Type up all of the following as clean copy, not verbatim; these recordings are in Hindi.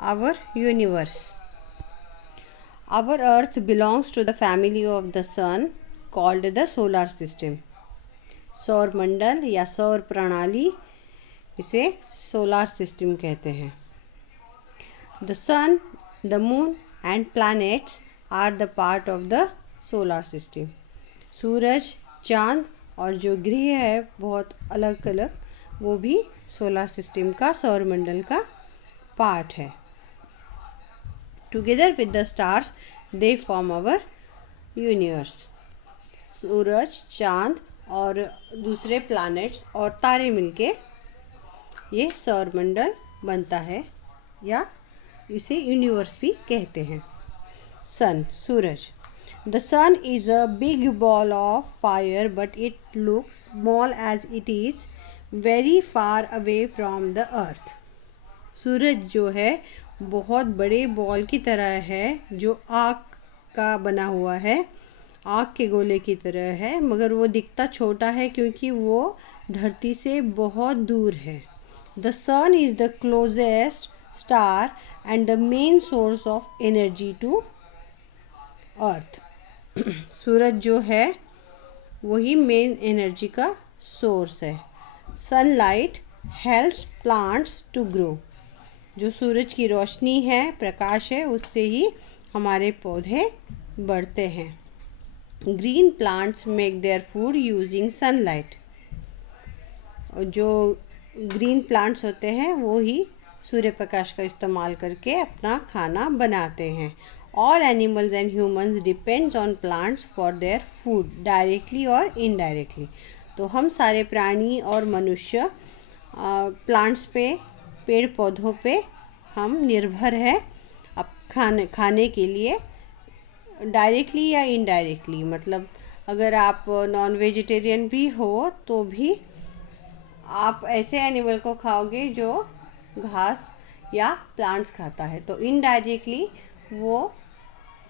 our universe. Our earth belongs to the family of the sun called the solar system. सौर मंडल या सौर प्रणाली, इसे सोलर सिस्टम कहते हैं. The sun, the moon and planets are the part of the solar system. सूरज, चाँद और जो ग्रह है बहुत अलग अलग, वो भी सोलर सिस्टम का, सौर मंडल का पार्ट है. Together with the stars, they form our universe. सूरज, चाँद और दूसरे प्लैनेट्स और तारे मिलके ये सौर मंडल बनता है, या इसे यूनिवर्स भी कहते हैं. सन, सूरज. The sun is a big ball of fire, but it looks small as it is very far away from the earth. सूरज जो है बहुत बड़े बॉल की तरह है, जो आग का बना हुआ है, आग के गोले की तरह है, मगर वो दिखता छोटा है क्योंकि वो धरती से बहुत दूर है. The sun is the closest star and the main source of energy to earth. सूरज जो है वही मेन एनर्जी का सोर्स है. Sunlight helps plants to grow. जो सूरज की रोशनी है, प्रकाश है, उससे ही हमारे पौधे बढ़ते हैं. Green plants make their food using sunlight. जो ग्रीन प्लांट्स होते हैं वो ही सूर्य प्रकाश का इस्तेमाल करके अपना खाना बनाते हैं. All animals and humans depends on plants for their food directly और इनडायरेक्टली. तो हम सारे प्राणी और मनुष्य प्लांट्स पे, पेड़ पौधों पे हम निर्भर हैं अब खाने के लिए, डायरेक्टली या इनडायरेक्टली. मतलब अगर आप नॉन वेजिटेरियन भी हो तो भी आप ऐसे एनिमल को खाओगे जो घास या प्लांट्स खाता है, तो इनडायरेक्टली वो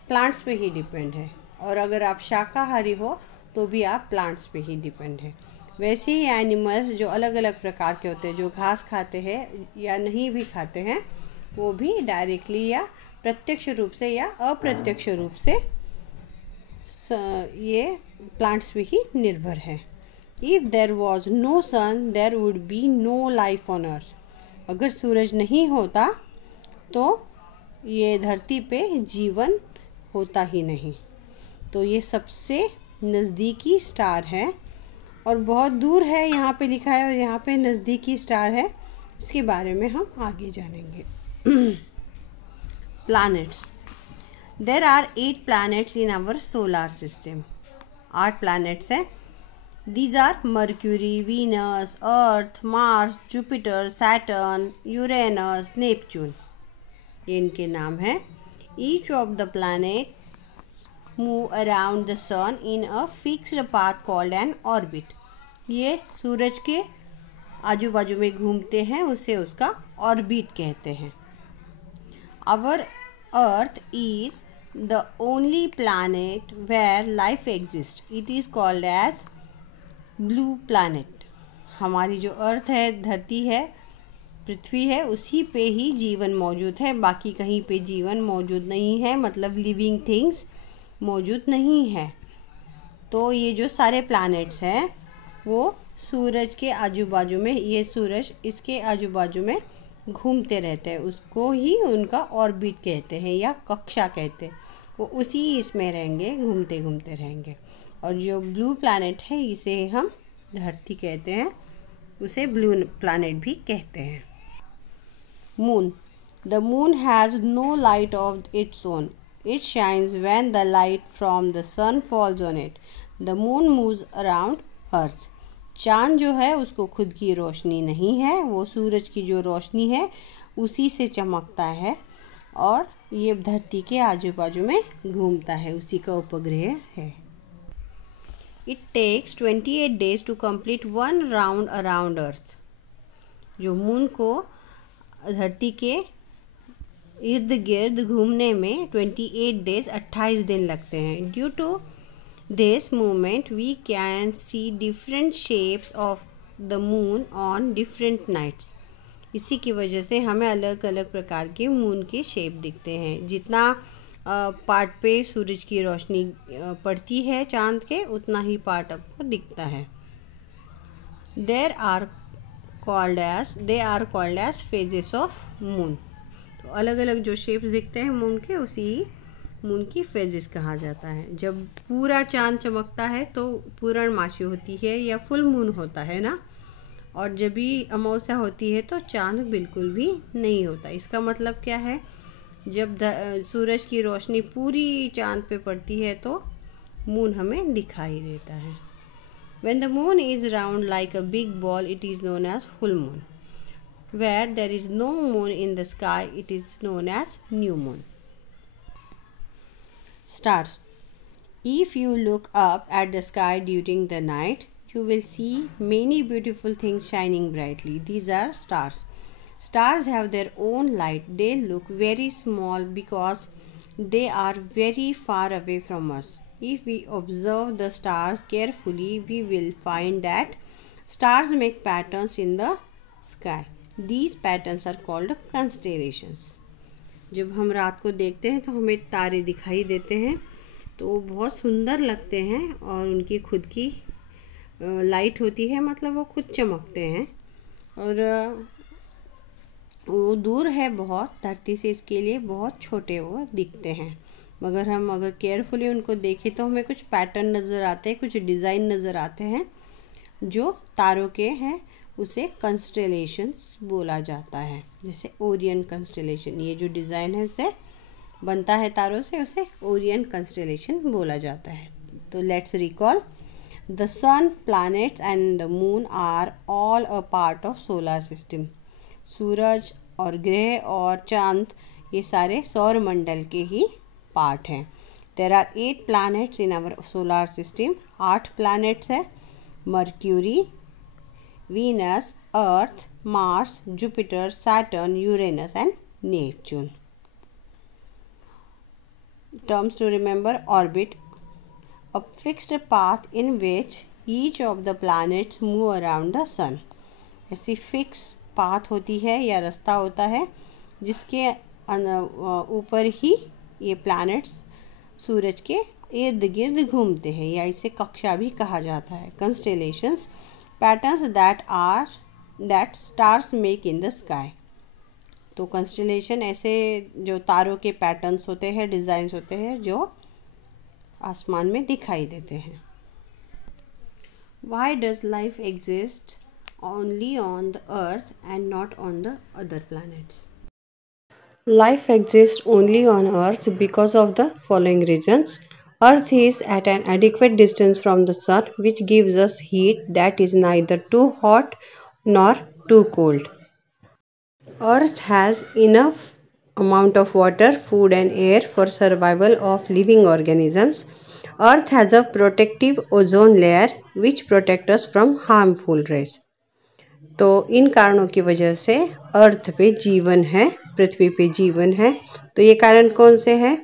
प्लांट्स पे ही डिपेंड है. और अगर आप शाकाहारी हो तो भी आप प्लांट्स पे ही डिपेंड है. वैसे ही एनिमल्स जो अलग अलग प्रकार के होते हैं, जो घास खाते हैं या नहीं भी खाते हैं, वो भी डायरेक्टली या प्रत्यक्ष रूप से या अप्रत्यक्ष रूप से ये प्लांट्स पे ही निर्भर है. If there was no sun there would be no life on earth. अगर सूरज नहीं होता तो ये धरती पे जीवन होता ही नहीं. तो ये सबसे नज़दीकी स्टार है और बहुत दूर है, यहाँ पे लिखा है, और यहाँ पे नज़दीकी स्टार है. इसके बारे में हम आगे जानेंगे. Planets. There are 8 planets in our solar system. 8 planets हैं. These are Mercury, Venus, Earth, Mars, Jupiter, Saturn, Uranus, Neptune. ये इनके नाम हैं. Each of the planet move around the sun in a fixed path called an orbit. ये सूरज के आजू बाजू में घूमते हैं, उसे उसका ऑर्बिट कहते हैं. Our Earth is the only planet where life exists. It is called as blue planet. हमारी जो अर्थ है, धरती है, पृथ्वी है, उसी पे ही जीवन मौजूद है. बाकी कहीं पे जीवन मौजूद नहीं है, मतलब लिविंग थिंग्स मौजूद नहीं है. तो ये जो सारे प्लैनेट्स हैं वो सूरज के आजू बाजू में, ये सूरज इसके आजू बाजू में घूमते रहते हैं, उसको ही उनका ऑर्बिट कहते हैं या कक्षा कहते हैं. वो उसी इसमें रहेंगे, घूमते घूमते रहेंगे. और जो ब्लू प्लैनेट है इसे हम धरती कहते हैं, उसे ब्लू प्लैनेट भी कहते हैं. Moon. The moon has no light of its own. It shines when the light from the sun falls on it. The moon moves around earth. चाँद जो है उसको खुद की रोशनी नहीं है, वो सूरज की जो रोशनी है उसी से चमकता है और ये धरती के आजू बाजू में घूमता है, उसी का उपग्रह है. It takes 28 days to complete one round around earth. जो मून को धरती के इर्द गिर्द घूमने में 28 डेज 28 दिन लगते हैं. Due to this movement we can see different shapes of the moon on different nights. इसी की वजह से हमें अलग अलग प्रकार के मून के शेप दिखते हैं। जितना पार्ट पे सूरज की रोशनी पड़ती है चांद के, उतना ही पार्ट आपको दिखता है। They are called as phases of moon. तो अलग अलग जो शेप्स दिखते हैं मून के, उसी मून की फेजेस कहा जाता है। जब पूरा चांद चमकता है तो पूर्णमासी होती है या फुल मून होता है ना, और जब भी अमावस्या होती है तो चांद बिल्कुल भी नहीं होता। इसका मतलब क्या है, जब सूरज की रोशनी पूरी चांद पे पड़ती है तो मून हमें दिखाई देता है। When the moon is round like a big ball, it is known as full moon. Where there is no moon in the sky, it is known as new moon. Stars. If you look up at the sky during the night, you will see many beautiful things shining brightly. These are stars. Stars have their own light. They look very small because they are very far away from us. If we observe the stars carefully, we will find that stars make patterns in the sky. These patterns are called constellations. जब हम रात को देखते हैं तो हमें तारे दिखाई देते हैं, तो वो बहुत सुंदर लगते हैं और उनकी खुद की लाइट होती है, मतलब वो खुद चमकते हैं और वो दूर है बहुत धरती से, इसके लिए बहुत छोटे वो दिखते हैं। मगर हम अगर केयरफुली उनको देखें तो हमें कुछ पैटर्न नज़र आते हैं, कुछ डिज़ाइन नज़र आते हैं जो तारों के हैं। उसे कंस्टेलेशंस बोला जाता है। जैसे ओरियन कंस्टेलेशन, ये जो डिज़ाइन है उसे बनता है तारों से, उसे ओरियन कंस्टेलेशन बोला जाता है। तो let's recall, the sun, planets and the moon are all a part of solar system. सूरज और ग्रह और चांद ये सारे सौर मंडल के ही पार्ट हैं। There are 8 planets in our solar system. 8 planets है, Mercury, Venus, Earth, Mars, Jupiter, Saturn, Uranus and Neptune. Terms to remember: orbit, a fixed path in which each of the planets move around the sun. ऐसी फिक्स पाथ होती है या रास्ता होता है जिसके ऊपर ही ये प्लैनेट्स सूरज के इर्द गिर्द घूमते हैं, या इसे कक्षा भी कहा जाता है। Constellations, patterns that stars make in the sky. तो कंस्टेलेशन ऐसे जो तारों के पैटर्न्स होते हैं, डिज़ाइंस होते हैं जो आसमान में दिखाई देते हैं। Why does life exist only on the earth and not on the other planets? Life exists only on earth because of the following reasons. Earth is at an adequate distance from the sun, which gives us heat that is neither too hot nor too cold. Earth has enough amount of water, food and air for survival of living organisms. Earth has a protective ozone layer which protects us from harmful rays. तो इन कारणों की वजह से अर्थ पे जीवन है, पृथ्वी पे जीवन है। तो ये कारण कौन से हैं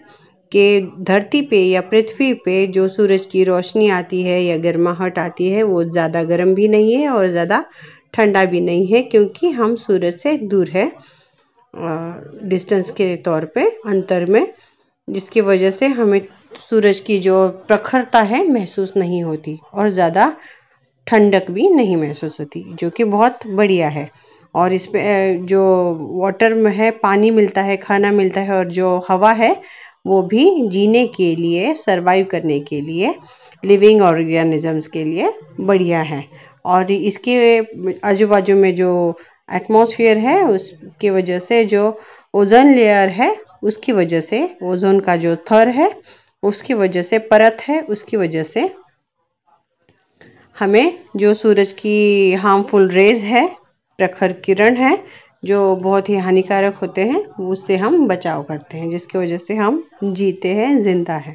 कि धरती पे या पृथ्वी पे जो सूरज की रोशनी आती है या गर्माहट आती है, वो ज़्यादा गर्म भी नहीं है और ज़्यादा ठंडा भी नहीं है, क्योंकि हम सूरज से दूर है डिस्टेंस के तौर पे, अंतर में, जिसकी वजह से हमें सूरज की जो प्रखरता है महसूस नहीं होती और ज़्यादा ठंडक भी नहीं महसूस होती, जो कि बहुत बढ़िया है। और इस पे जो वाटर में है, पानी मिलता है, खाना मिलता है, और जो हवा है वो भी जीने के लिए, सरवाइव करने के लिए, लिविंग ऑर्गेनिजम्स के लिए बढ़िया है। और इसके आजू बाजू में जो एटमॉस्फेयर है उसकी वजह से, जो ओजोन लेयर है उसकी वजह से, ओजोन का जो थर है उसकी वजह से, परत है उसकी वजह से हमें जो सूरज की हार्मफुल रेज है, प्रखर किरण है जो बहुत ही हानिकारक होते हैं, उससे हम बचाव करते हैं, जिसकी वजह से हम जीते हैं, जिंदा है।